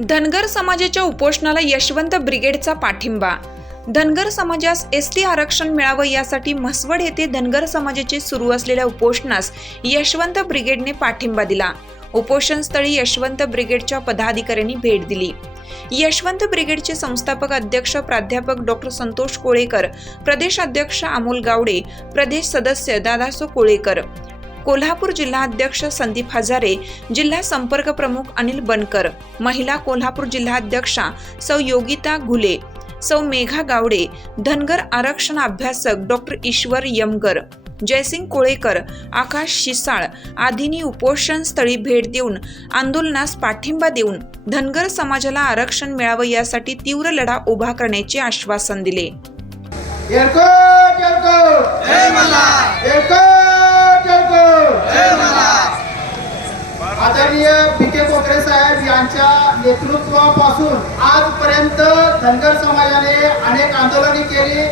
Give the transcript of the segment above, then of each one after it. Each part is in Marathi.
धनगर समाजाच्या उपोषणाला यशवंत ब्रिगेडचा पाठिंबा धनगर समाजास एस टी आरक्षण मिळावं यासाठी म्हसवड येथे धनगर समाजाचे सुरू असलेल्या उपोषणास यशवंत ब्रिगेडने पाठिंबा दिला. उपोषणस्थळी यशवंत ब्रिगेडच्या पदाधिकाऱ्यांनी भेट दिली. यशवंत ब्रिगेडचे संस्थापक अध्यक्ष प्राध्यापक डॉक्टर संतोष कोळेकर प्रदेश अध्यक्ष अमोल गावडे प्रदेश सदस्य दादासो कोळेकर कोल्हापूर जिल्हाध्यक्ष संदीप हजारे जिल्हा संपर्क प्रमुख अनिल बनकर महिला कोल्हापूर जिल्हाध्यक्षा सौ योगिता घुले सौ मेघा गावडे धनगर आरक्षण अभ्यासक डॉक्टर ईश्वर यमगर जयसिंग कोळेकर आकाश शिसाळ आदींनी उपोषण स्थळी भेट देऊन आंदोलनास पाठिंबा देऊन धनगर समाजाला आरक्षण मिळावं यासाठी तीव्र लढा उभा करण्याचे आश्वासन दिले. आदरणीय पिके कोकरे साहेब यांच्या नेतृत्वापासून आजपर्यंत धनगर समाजाने अनेक आंदोलने केली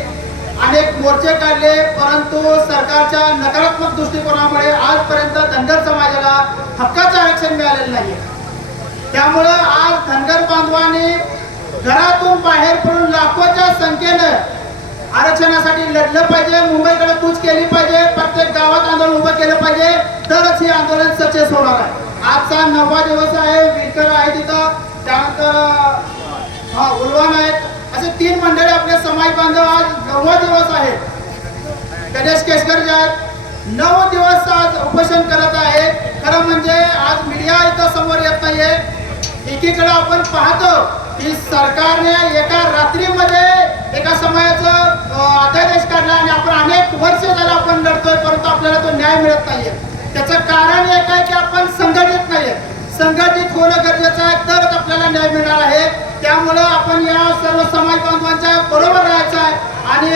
अनेक मोर्चे काढले परंतु सरकारच्या नकारात्मक दृष्टिकोनामुळे आजपर्यंत धनगर समाजाला हक्काचं आरक्षण मिळालेलं नाही त्यामुळं आज धनगर बांधवांनी घरातून बाहेर पडून लाखोच्या संख्येनं आरक्षणासाठी लढलं पाहिजे मुंबईकडे कूच केली पाहिजे प्रत्येक गावात आंदोलन उभं केलं पाहिजे तरच हे आंदोलन सक्सेस होणार आहे. आजचा नववा दिवस आहे विरकर समाज बांधव आज नववा दिवस आहे. गणेश केशकर जे आहेत नऊ दिवस आज उपोषण करत आहेत खरं म्हणजे आज मीडिया इथं समोर येत नाहीये. एकीकडे आपण पाहतो की सरकारने एका रात्रीमध्ये एका समाजाचं अध्यादेश काढला आणि आपण अनेक वर्ष झालं आपण लढतोय परंतु आपल्याला तो न्याय मिळत नाहीये. त्याचं कारण एक आहे की आपण संघटित नाहीये. संघटित होणं गरजेचं आहे तरच आपल्याला न्याय मिळणार आहे त्यामुळं आपण या सर्व समाज बांधवांच्या बरोबर राहायचं आहे आणि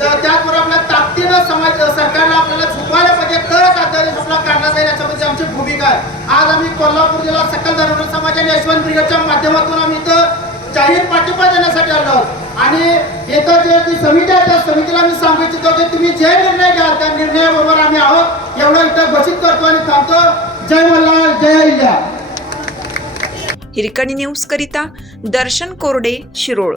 त- त्याचबरोबर आपल्या ताकदीनं समाज सरकारला आपल्याला झुकवायला पाहिजे तरच अध्यादेश आपला काढला जाईल याच्यामध्ये आमची भूमिका आहे आज आम्ही कोल्हापूर जिल्हा सकल धर्म समाज आणि यशवंत ब्रिगेडच्या माध्यमातून आम्ही इथं जाहीर पाठिंबा देण्यासाठी आलो आणि इथं जे ती समिती आहे त्या समितीला मी सांगू इच्छितो की तुम्ही जे निर्णय घ्याल त्या निर्णयाबरोबर आम्ही आहोत. एवढं इथं घोषित करतो आणि थांबतो जय मल्हार जय इंडिया. हिरकणी न्यूज करिता दर्शन कोरडे शिरोळ.